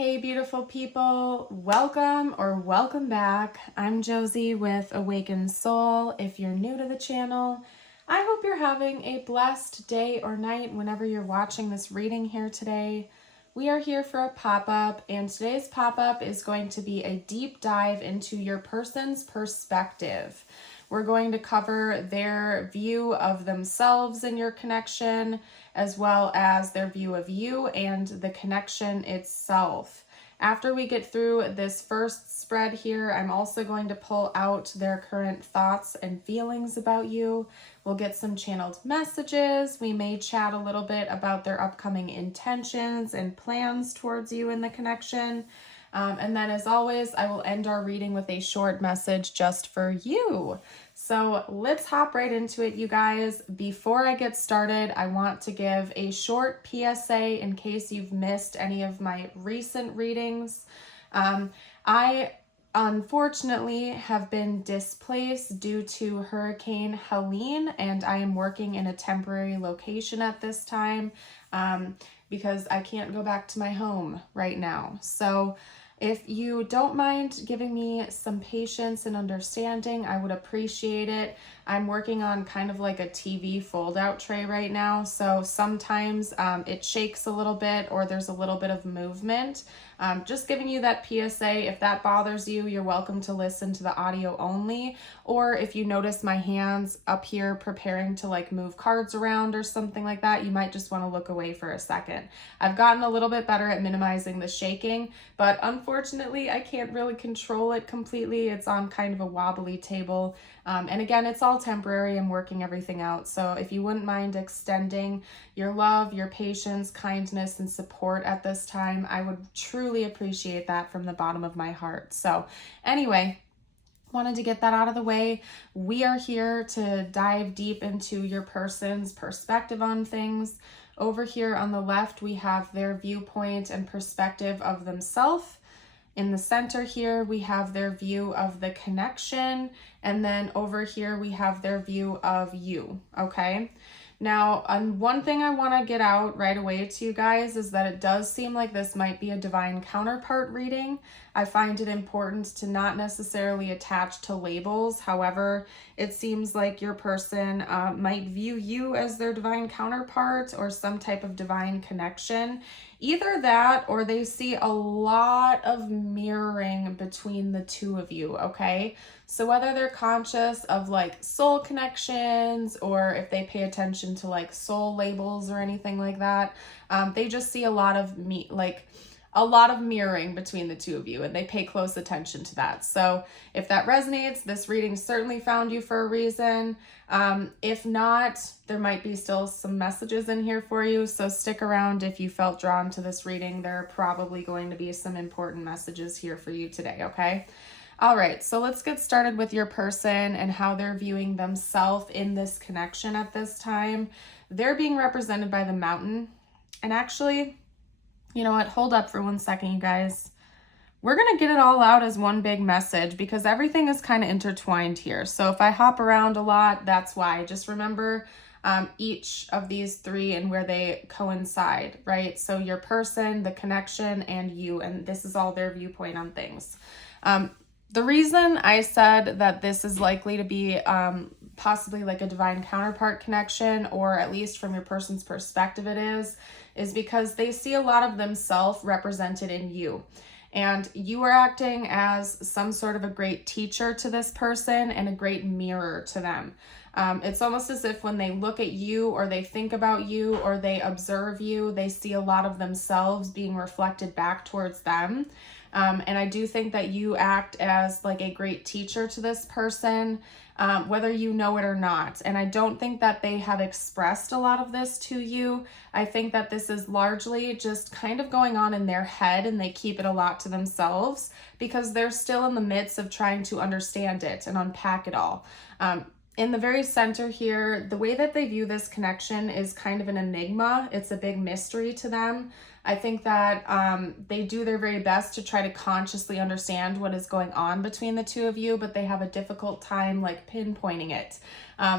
Hey beautiful people, welcome back. I'm Josie with Awakened Soul. If you're new to the channel, I hope you're having a blessed day or night whenever you're watching this reading here today. We are here for a pop-up, and today's pop-up is going to be a deep dive into your person's perspective. We're going to cover their view of themselves in your connection, as well as their view of you and the connection itself. After we get through this first spread here, I'm also going to pull out their current thoughts and feelings about you. We'll get some channeled messages. We may chat a little bit about their upcoming intentions and plans towards you in the connection. And then as always, I will end our reading with a short message just for you. So let's hop right into it, you guys. Before I get started, I want to give a short PSA in case you've missed any of my recent readings. I unfortunately have been displaced due to Hurricane Helene, and I am working in a temporary location at this time because I can't go back to my home right now. So if you don't mind giving me some patience and understanding, I would appreciate it. I'm working on kind of like a TV fold-out tray right now, so sometimes it shakes a little bit or there's a little bit of movement. Just giving you that PSA. If that bothers you, you're welcome to listen to the audio only, or if you notice my hands up here preparing to like move cards around or something like that, you might just want to look away for a second. I've gotten a little bit better at minimizing the shaking, but unfortunately I can't really control it completely. It's on kind of a wobbly table. And again, it's all temporary. I'm working everything out. So if you wouldn't mind extending your love, your patience, kindness, and support at this time, I would truly appreciate that from the bottom of my heart. So anyway, wanted to get that out of the way. We are here to dive deep into your person's perspective on things. Over here on the left, we have their viewpoint and perspective of themselves. In the center here, we have their view of the connection, and then over here we have their view of you, okay? Now, one thing I want to get out right away to you guys is that it does seem like this might be a divine counterpart reading. I find it important to not necessarily attach to labels. However, it seems like your person might view you as their divine counterpart or some type of divine connection. Either that or they see a lot of mirroring between the two of you, okay? So whether they're conscious of like soul connections or if they pay attention to like soul labels or anything like that, they just see a lot of mirroring between the two of you, and they pay close attention to that. So if that resonates, this reading certainly found you for a reason. If not, there might be still some messages in here for you. So stick around if you felt drawn to this reading. There are probably going to be some important messages here for you today, okay? All right, so let's get started with your person and how they're viewing themselves in this connection at this time. They're being represented by the mountain. And actually, you know what? Hold up for 1 second, you guys. We're going to get it all out as one big message because everything is kind of intertwined here. So if I hop around a lot, that's why. Just remember each of these three and where they coincide, right? So your person, the connection, and you, and this is all their viewpoint on things. The reason I said that this is likely to be possibly like a divine counterpart connection, or at least from your person's perspective it is because they see a lot of themselves represented in you. And you are acting as some sort of a great teacher to this person and a great mirror to them. It's almost as if when they look at you or they think about you or they observe you, they see a lot of themselves being reflected back towards them. And I do think that you act as like a great teacher to this person, whether you know it or not. And I don't think that they have expressed a lot of this to you. I think that this is largely just kind of going on in their head, and they keep it a lot to themselves because they're still in the midst of trying to understand it and unpack it all. In the very center here, the way that they view this connection is kind of an enigma. It's a big mystery to them. I think that they do their very best to try to consciously understand what is going on between the two of you, but they have a difficult time like pinpointing it.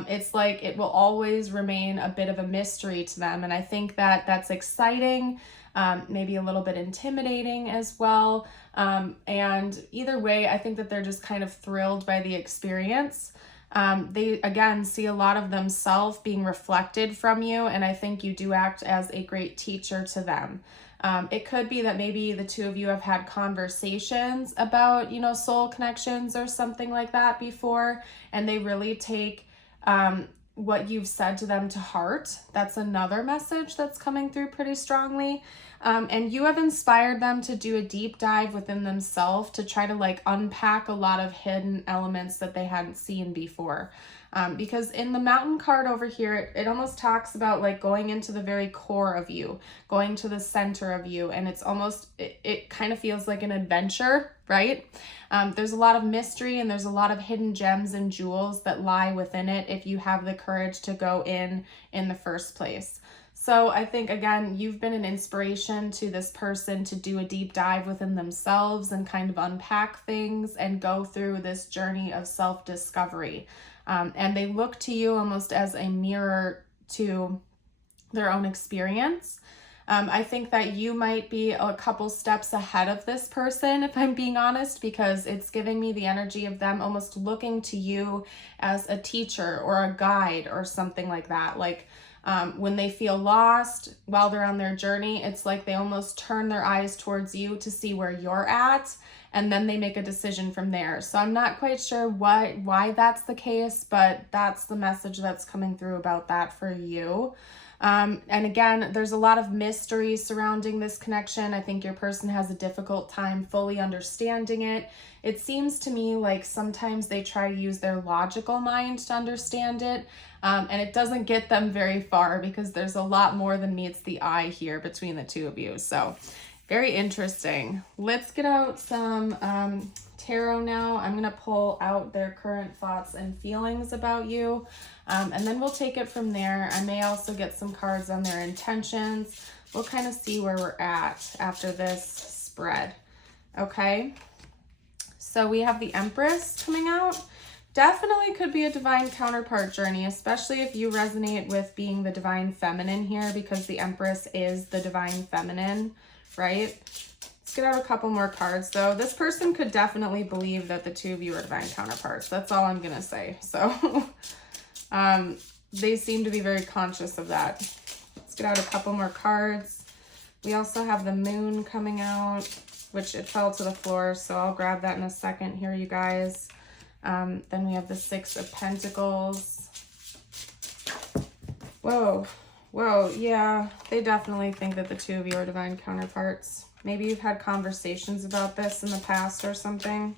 It's like it will always remain a bit of a mystery to them, and I think that that's exciting. maybe a little bit intimidating as well. And either way, I think that they're just kind of thrilled by the experience. They, again, see a lot of themselves being reflected from you, and I think you do act as a great teacher to them. It could be that maybe the two of you have had conversations about, soul connections or something like that before, and they really take what you've said to them to heart. That's another message that's coming through pretty strongly. And you have inspired them to do a deep dive within themselves to try to unpack a lot of hidden elements that they hadn't seen before. Because in the mountain card over here, it almost talks about going into the very core of you, going to the center of you. And it's almost, it kind of feels like an adventure, right? There's a lot of mystery and there's a lot of hidden gems and jewels that lie within it if you have the courage to go in the first place. So I think, again, you've been an inspiration to this person to do a deep dive within themselves and kind of unpack things and go through this journey of self-discovery. And they look to you almost as a mirror to their own experience. I think that you might be a couple steps ahead of this person, if I'm being honest, because it's giving me the energy of them almost looking to you as a teacher or a guide or something like that. When they feel lost while they're on their journey, it's like they almost turn their eyes towards you to see where you're at, and then they make a decision from there. So I'm not quite sure why that's the case, but that's the message that's coming through about that for you. And again, there's a lot of mystery surrounding this connection. I think your person has a difficult time fully understanding it. It seems to me like sometimes they try to use their logical mind to understand it, and it doesn't get them very far because there's a lot more than meets the eye here between the two of you. So very interesting. Let's get out some tarot now. I'm going to pull out their current thoughts and feelings about you, and then we'll take it from there. I may also get some cards on their intentions. We'll kind of see where we're at after this spread. Okay, so we have the Empress coming out. Definitely could be a divine counterpart journey, especially if you resonate with being the divine feminine here, because the Empress is the divine feminine, right? Let's get out a couple more cards though. This person could definitely believe that the two of you are divine counterparts. That's all I'm gonna say. So they seem to be very conscious of that. Let's get out a couple more cards. We also have the Moon coming out, which it fell to the floor, so I'll grab that in a second here, you guys. Then we have the Six of Pentacles. Whoa, yeah, they definitely think that the two of you are divine counterparts. Maybe you've had conversations about this in the past or something.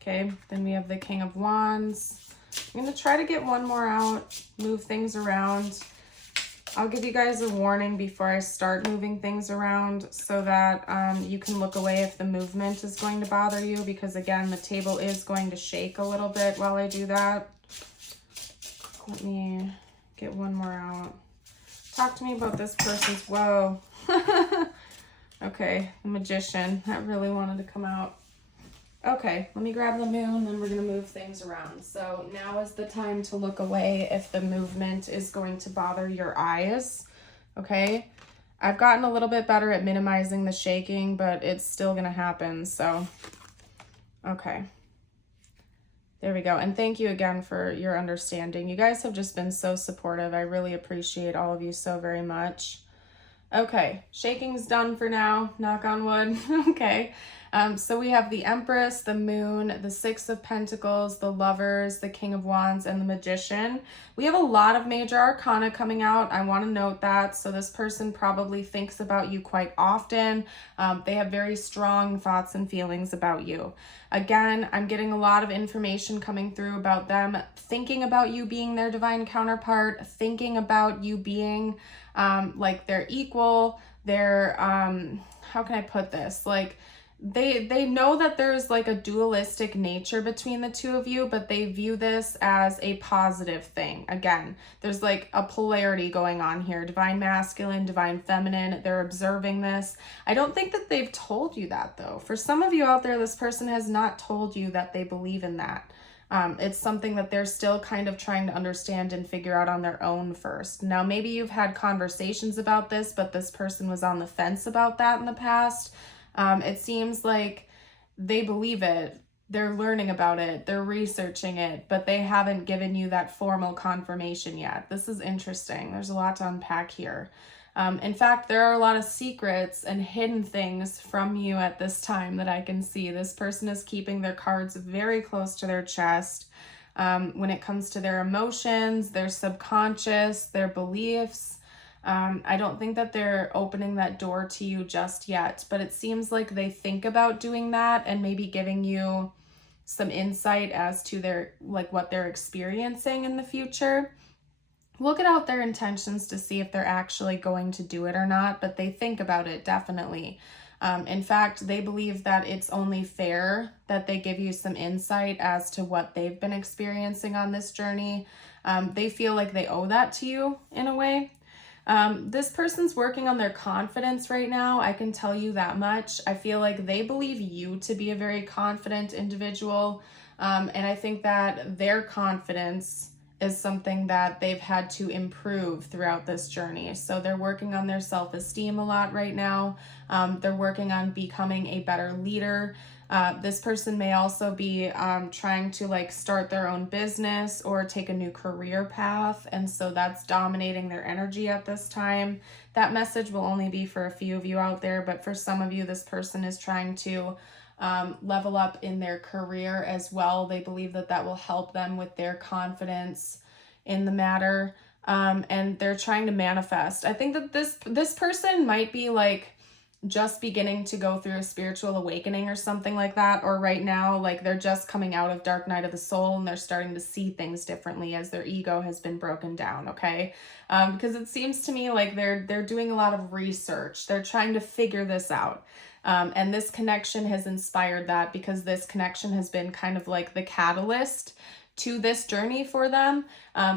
Okay, then we have the King of Wands. I'm going to try to get one more out, move things around. I'll give you guys a warning before I start moving things around so that you can look away if the movement is going to bother you, because again, the table is going to shake a little bit while I do that. Let me get one more out. Talk to me about this person's, whoa. Okay, the Magician, that really wanted to come out. Okay, let me grab the Moon, then we're going to move things around. So now is the time to look away if the movement is going to bother your eyes, okay? I've gotten a little bit better at minimizing the shaking, but it's still going to happen, so, okay. There we go, and thank you again for your understanding. You guys have just been so supportive. I really appreciate all of you so very much. Okay, shaking's done for now, knock on wood. Okay, so we have the Empress, the Moon, the Six of Pentacles, the Lovers, the King of Wands, and the Magician. We have a lot of major arcana coming out. I want to note that. So this person probably thinks about you quite often. They have very strong thoughts and feelings about you. Again, I'm getting a lot of information coming through about them thinking about you being their divine counterpart, thinking about you being like their equal, their, how can I put this? Like, they know that there's like a dualistic nature between the two of you, but they view this as a positive thing. Again, there's like a polarity going on here, divine masculine, divine feminine. They're observing this. I don't think that they've told you that though. For some of you out there, this person has not told you that they believe in that. It's something that they're still kind of trying to understand and figure out on their own first. Now, maybe you've had conversations about this, but this person was on the fence about that in the past. It seems like they believe it. They're learning about it. They're researching it, but they haven't given you that formal confirmation yet. This is interesting. There's a lot to unpack here. In fact, there are a lot of secrets and hidden things from you at this time that I can see. This person is keeping their cards very close to their chest when it comes to their emotions, their subconscious, their beliefs. I don't think that they're opening that door to you just yet, but it seems like they think about doing that and maybe giving you some insight as to their, like, what they're experiencing in the future. Look out their intentions to see if they're actually going to do it or not, but they think about it definitely. In fact, they believe that it's only fair that they give you some insight as to what they've been experiencing on this journey. They feel like they owe that to you in a way. This person's working on their confidence right now. I can tell you that much. I feel like they believe you to be a very confident individual. And I think that their confidence is something that they've had to improve throughout this journey. So they're working on their self-esteem a lot right now. They're working on becoming a better leader. This person may also be trying to like start their own business or take a new career path. And so that's dominating their energy at this time. That message will only be for a few of you out there, but for some of you, this person is trying to level up in their career as well. They believe that that will help them with their confidence in the matter. And they're trying to manifest. I think that this person might be like just beginning to go through a spiritual awakening or something like that, or right now, like they're just coming out of dark night of the soul and they're starting to see things differently as their ego has been broken down. Okay. Because it seems to me like they're doing a lot of research. They're trying to figure this out. And this connection has inspired that, because this connection has been kind of like the catalyst to this journey for them.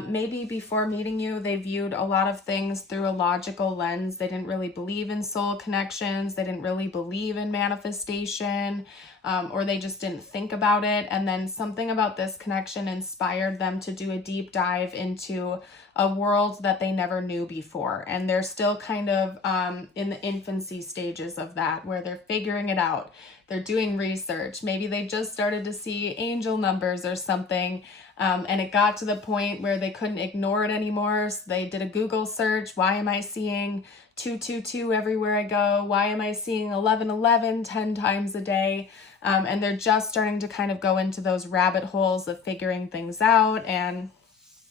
Maybe before meeting you, they viewed a lot of things through a logical lens. They didn't really believe in soul connections. They didn't really believe in manifestation, or they just didn't think about it. And then something about this connection inspired them to do a deep dive into a world that they never knew before. And they're still kind of in the infancy stages of that, where they're figuring it out. They're doing research. Maybe they just started to see angel numbers or something, and it got to the point where they couldn't ignore it anymore. So they did a Google search. Why am I seeing 222 everywhere I go? Why am I seeing 1111 10 times a day? And they're just starting to kind of go into those rabbit holes of figuring things out. And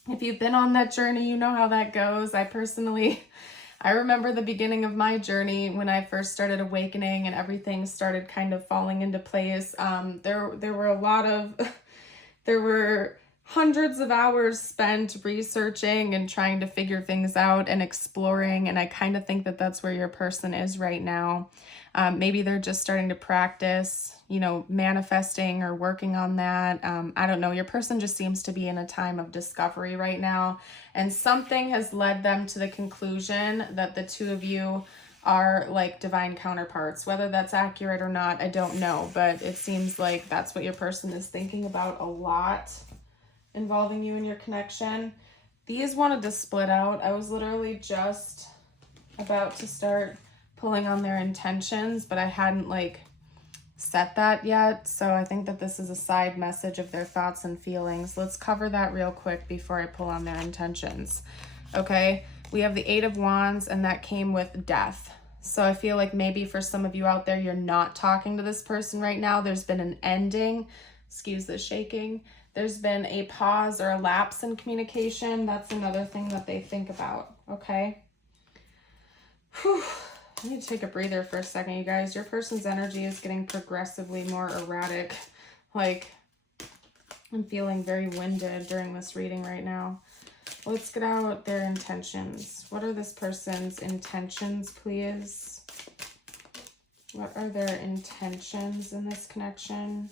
if you've been on that journey, you know how that goes. I remember the beginning of my journey when I first started awakening and everything started kind of falling into place. There were hundreds of hours spent researching and trying to figure things out and exploring. And I kind of think that that's where your person is right now. Maybe they're just starting to practice, manifesting or working on that. I don't know. Your person just seems to be in a time of discovery right now. And something has led them to the conclusion that the two of you are like divine counterparts. Whether that's accurate or not, I don't know. But it seems like that's what your person is thinking about a lot, involving you and your connection. These wanted to split out. I was literally just about to start pulling on their intentions, but I hadn't set that yet. So I think that this is a side message of their thoughts and feelings. Let's cover that real quick before I pull on their intentions. Okay, we have the 8 of Wands, and that came with death. So I feel like maybe for some of you out there, you're not talking to this person right now. There's been an ending. Excuse the shaking. There's been a pause or a lapse in communication. That's another thing that they think about. Okay. Whew. I need to take a breather for a second, you guys. Your person's energy is getting progressively more erratic. I'm feeling very winded during this reading right now. Let's get out their intentions. What are this person's intentions, please? What are their intentions in this connection?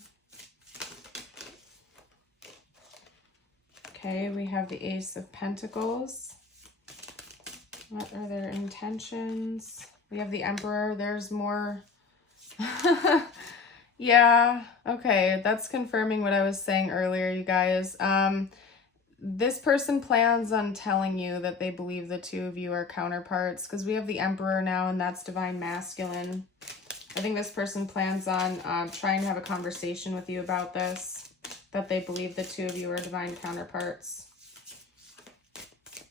Okay, we have the Ace of Pentacles. What are their intentions? We have the Emperor. There's more. Yeah, okay, that's confirming what I was saying earlier, you guys. This person plans on telling you that they believe the two of you are counterparts, because we have the Emperor now, and that's divine masculine. I think this person plans on trying to have a conversation with you about this, that they believe the two of you are divine counterparts.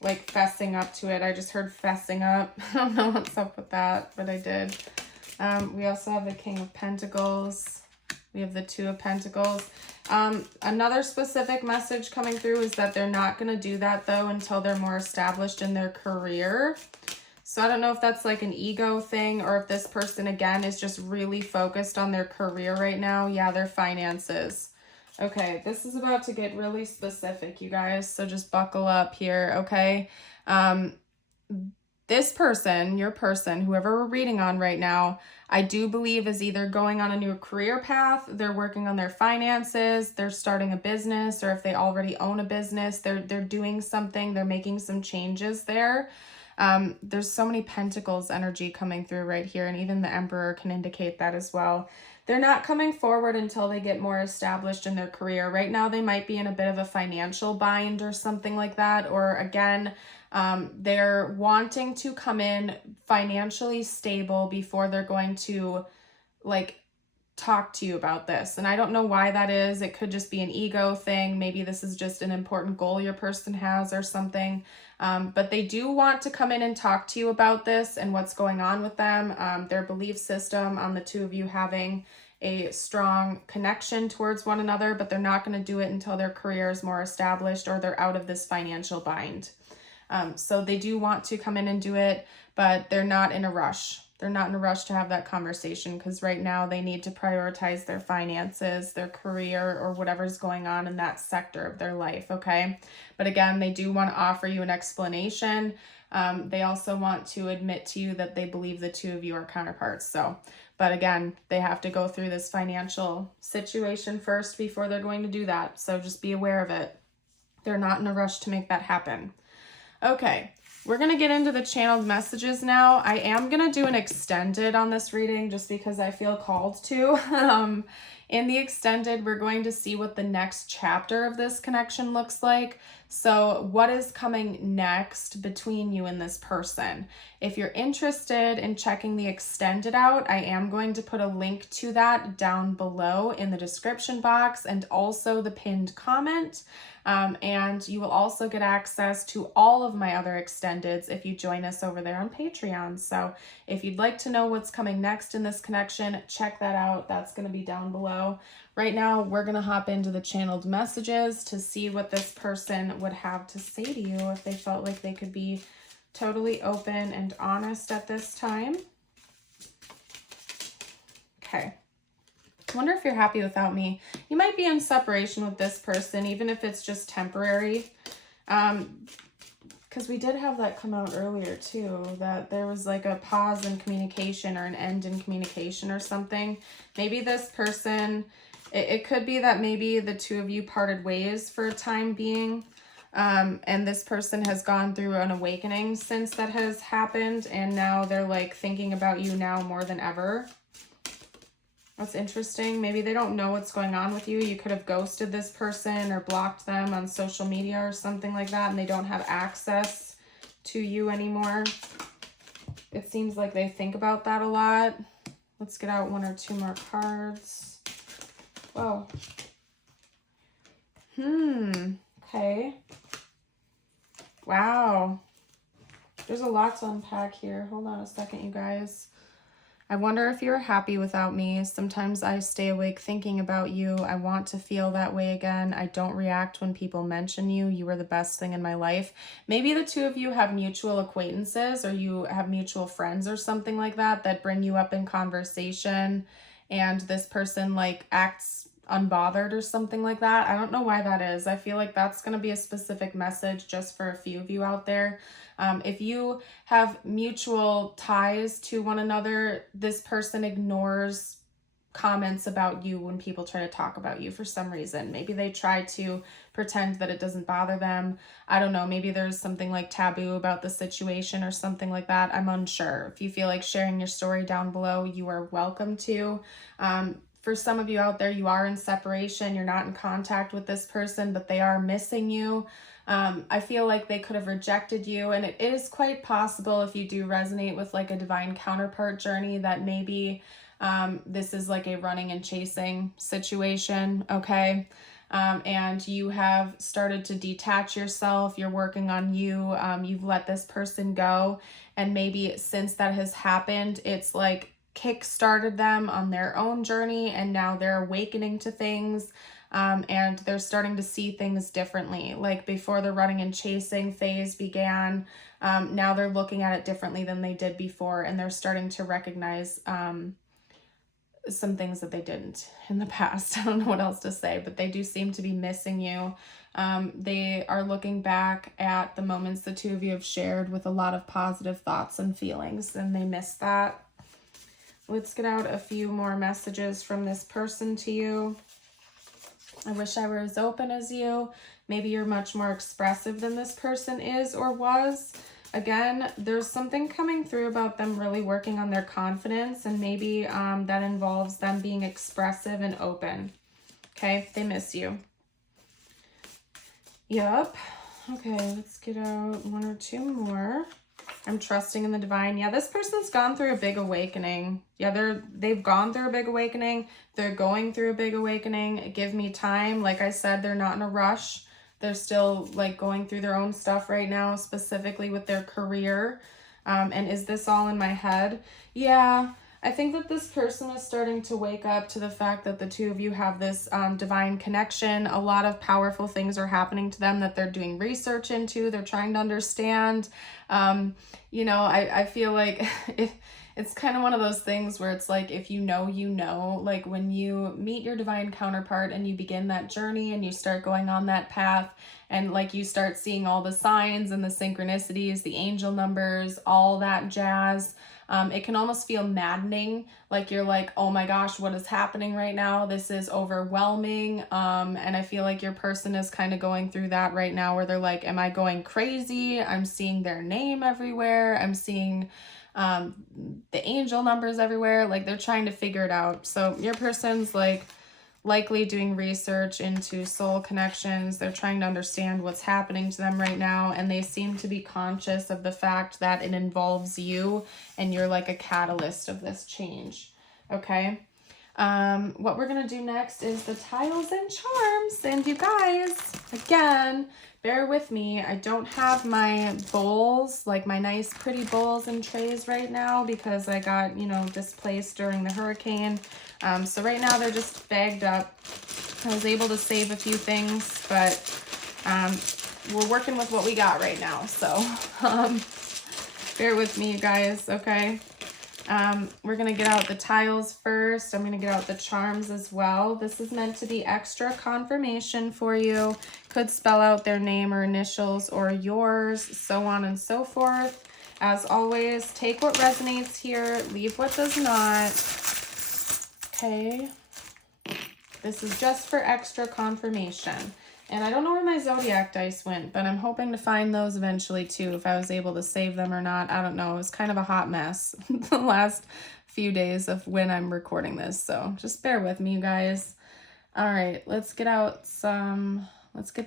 Like fessing up to it. I just heard fessing up. I don't know what's up with that, but I did. We also have the King of Pentacles. We have the Two of Pentacles. Another specific message coming through is that they're not going to do that, though, until they're more established in their career. So I don't know if that's like an ego thing, or if this person, again, is just really focused on their career right now. Yeah, their finances. Okay, this is about to get really specific, you guys, so just buckle up here, okay? This person, your person, whoever we're reading on right now, I do believe is either going on a new career path, they're working on their finances, they're starting a business, or if they already own a business, they're doing something, they're making some changes there. There's so many pentacles energy coming through right here, and even the Emperor can indicate that as well. They're not coming forward until they get more established in their career. Right now, they might be in a bit of a financial bind or something like that. Or again, they're wanting to come in financially stable before they're going to like talk to you about this. And I don't know why that is. It could just be an ego thing. Maybe this is just an important goal your person has or something. But they do want to come in and talk to you about this and what's going on with them, their belief system on the two of you having a strong connection towards one another, but they're not going to do it until their career is more established or they're out of this financial bind. So they do want to come in and do it, but they're not in a rush. They're not in a rush to have that conversation, because right now they need to prioritize their finances, their career, or whatever's going on in that sector of their life, okay? But again, they do want to offer you an explanation. They also want to admit to you that they believe the two of you are counterparts. So, but again, they have to go through this financial situation first before they're going to do that. So just be aware of it. They're not in a rush to make that happen. Okay, we're going to get into the channeled messages now. I am going to do an extended on this reading just because I feel called to. In the extended, we're going to see what the next chapter of this connection looks like. So what is coming next between you and this person? If you're interested in checking the extended out, I am going to put a link to that down below in the description box and also the pinned comment. And you will also get access to all of my other extendeds if you join us over there on Patreon. So if you'd like to know what's coming next in this connection, check that out. That's going to be down below. Right now, we're going to hop into the channeled messages to see what this person would have to say to you if they felt like they could be totally open and honest at this time. Okay. I wonder if you're happy without me. You might be in separation with this person, even if it's just temporary. Because we did have that come out earlier too, that there was like a pause in communication or an end in communication or something. Maybe this person, it could be that maybe the two of you parted ways for a time being. And this person has gone through an awakening since that has happened. And now they're like thinking about you now more than ever. That's interesting. Maybe they don't know what's going on with you. You could have ghosted this person or blocked them on social media or something like that, and they don't have access to you anymore. It seems like they think about that a lot. Let's get out one or two more cards. Whoa. Okay. Wow. There's a lot to unpack here. Hold on a second, you guys. I wonder if you're happy without me. Sometimes I stay awake thinking about you. I want to feel that way again. I don't react when people mention you. You were the best thing in my life. Maybe the two of you have mutual acquaintances, or you have mutual friends or something like that that bring you up in conversation, and this person like acts unbothered or something like that. I don't know why that is. I feel like that's going to be a specific message just for a few of you out there. If you have mutual ties to one another, this person ignores comments about you when people try to talk about you for some reason. Maybe they try to pretend that it doesn't bother them. I don't know. Maybe there's something like taboo about the situation or something like that. I'm unsure. If you feel like sharing your story down below, you are welcome to. For some of you out there, you are in separation, you're not in contact with this person, but they are missing you. I feel like they could have rejected you, and it is quite possible, if you do resonate with like a divine counterpart journey, that maybe this is like a running and chasing situation, okay? And you have started to detach yourself, you're working on you, you've let this person go, and maybe since that has happened, it's like kick-started them on their own journey, and now they're awakening to things, and they're starting to see things differently. Like before the running and chasing phase began, now they're looking at it differently than they did before, and they're starting to recognize some things that they didn't in the past. I don't know what else to say, but they do seem to be missing you. They are looking back at the moments the two of you have shared with a lot of positive thoughts and feelings, and they miss that. Let's get out a few more messages from this person to you. I wish I were as open as you. Maybe you're much more expressive than this person is or was. Again, there's something coming through about them really working on their confidence, and maybe that involves them being expressive and open. Okay, they miss you. Yep. Okay, let's get out one or two more. I'm trusting in the divine. Yeah, this person's gone through a big awakening. Yeah, they've gone through a big awakening. They're going through a big awakening. Give me time. Like I said, they're not in a rush. They're still like going through their own stuff right now, specifically with their career. And is this all in my head? Yeah, I think that this person is starting to wake up to the fact that the two of you have this divine connection. A lot of powerful things are happening to them that they're doing research into. They're trying to understand. You know, I feel like it's kind of one of those things where it's like, if you know, like when you meet your divine counterpart and you begin that journey and you start going on that path, and like you start seeing all the signs and the synchronicities, the angel numbers, all that jazz. It can almost feel maddening, like you're like, oh my gosh, what is happening right now? This is overwhelming. And I feel like your person is kind of going through that right now, where they're like, am I going crazy? I'm seeing their name everywhere. I'm seeing the angel numbers everywhere. Like they're trying to figure it out. So your person's like likely doing research into soul connections. They're trying to understand what's happening to them right now, and they seem to be conscious of the fact that it involves you and you're like a catalyst of this change. Okay, what we're gonna do next is the tiles and charms. And you guys, again, bear with me. I don't have my bowls, like my nice pretty bowls and trays right now, because I got, you know, displaced during the hurricane. So right now they're just bagged up. I was able to save a few things, but we're working with what we got right now. So bear with me, you guys, okay? We're going to get out the tiles first. I'm going to get out the charms as well. This is meant to be extra confirmation for you. Could spell out their name or initials or yours, so on and so forth. As always, take what resonates here, leave what does not. Okay, this is just for extra confirmation. And I don't know where my zodiac dice went, but I'm hoping to find those eventually too, if I was able to save them or not. I don't know. It was kind of a hot mess the last few days of when I'm recording this. So just bear with me, you guys. All right, let's get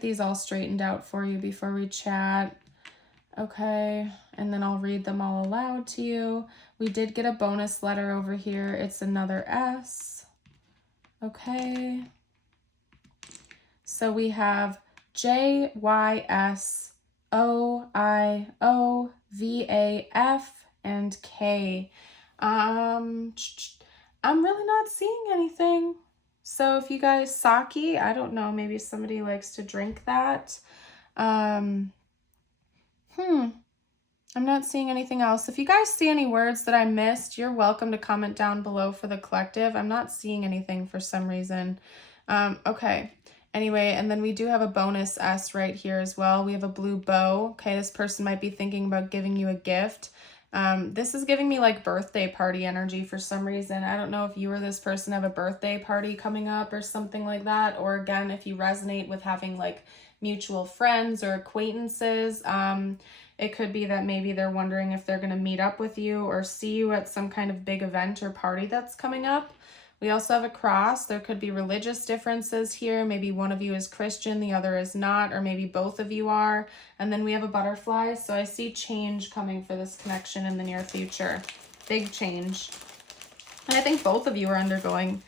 these all straightened out for you before we chat. Okay, and then I'll read them all aloud to you. We did get a bonus letter over here. It's another S. Okay. So we have JYSOIOVAF and K. I'm really not seeing anything. So if you guys, sake, I don't know, maybe somebody likes to drink that. I'm not seeing anything else. If you guys see any words that I missed, you're welcome to comment down below for the collective. I'm not seeing anything for some reason. Okay. Anyway, and then we do have a bonus S right here as well. We have a blue bow. Okay, this person might be thinking about giving you a gift. This is giving me like birthday party energy for some reason. I don't know if you or this person have a birthday party coming up or something like that. Or again, if you resonate with having like mutual friends or acquaintances, it could be that maybe they're wondering if they're going to meet up with you or see you at some kind of big event or party that's coming up. We also have a cross. There could be religious differences here. Maybe one of you is Christian, the other is not, or maybe both of you are. And then we have a butterfly. So I see change coming for this connection in the near future. Big change. And I think both of you are undergoing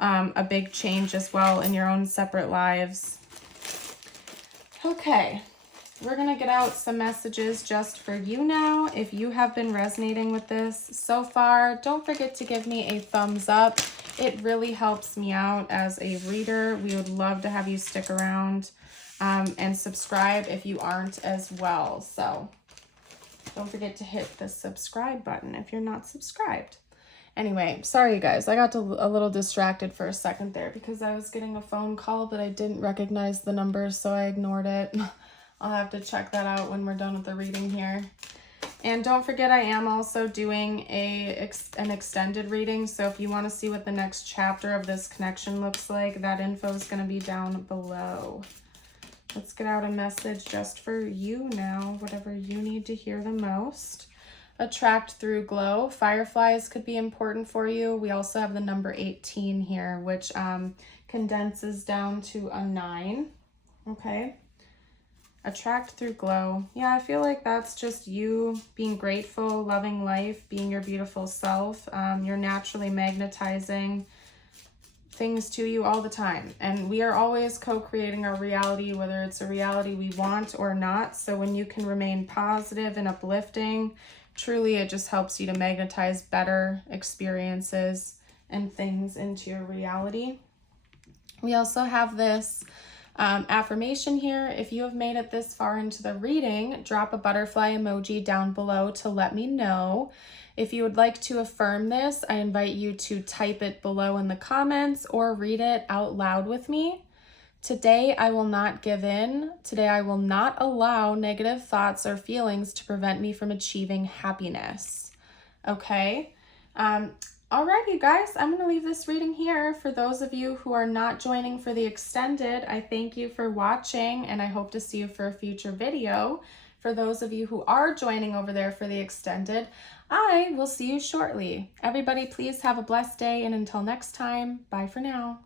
a big change as well in your own separate lives. Okay, we're going to get out some messages just for you now. If you have been resonating with this so far, don't forget to give me a thumbs up. It really helps me out as a reader. We would love to have you stick around and subscribe if you aren't as well. So don't forget to hit the subscribe button if you're not subscribed. Anyway, sorry you guys, I got a little distracted for a second there because I was getting a phone call, but I didn't recognize the number, so I ignored it. I'll have to check that out when we're done with the reading here. And don't forget, I am also doing an extended reading, so if you want to see what the next chapter of this connection looks like, that info is going to be down below. Let's get out a message just for you now, whatever you need to hear the most. Attract through glow. Fireflies could be important for you. We also have the number 18 here, which condenses down to a 9. Okay. Attract through glow. Yeah, I feel like that's just you being grateful, loving life, being your beautiful self. You're naturally magnetizing things to you all the time. And we are always co-creating our reality, whether it's a reality we want or not. So when you can remain positive and uplifting, truly, it just helps you to magnetize better experiences and things into your reality. We also have this affirmation here. If you have made it this far into the reading, drop a butterfly emoji down below to let me know. If you would like to affirm this, I invite you to type it below in the comments or read it out loud with me. Today, I will not give in. Today, I will not allow negative thoughts or feelings to prevent me from achieving happiness. Okay? Alright, you guys, I'm going to leave this reading here. For those of you who are not joining for the extended, I thank you for watching, and I hope to see you for a future video. For those of you who are joining over there for the extended, I will see you shortly. Everybody, please have a blessed day, and until next time, bye for now.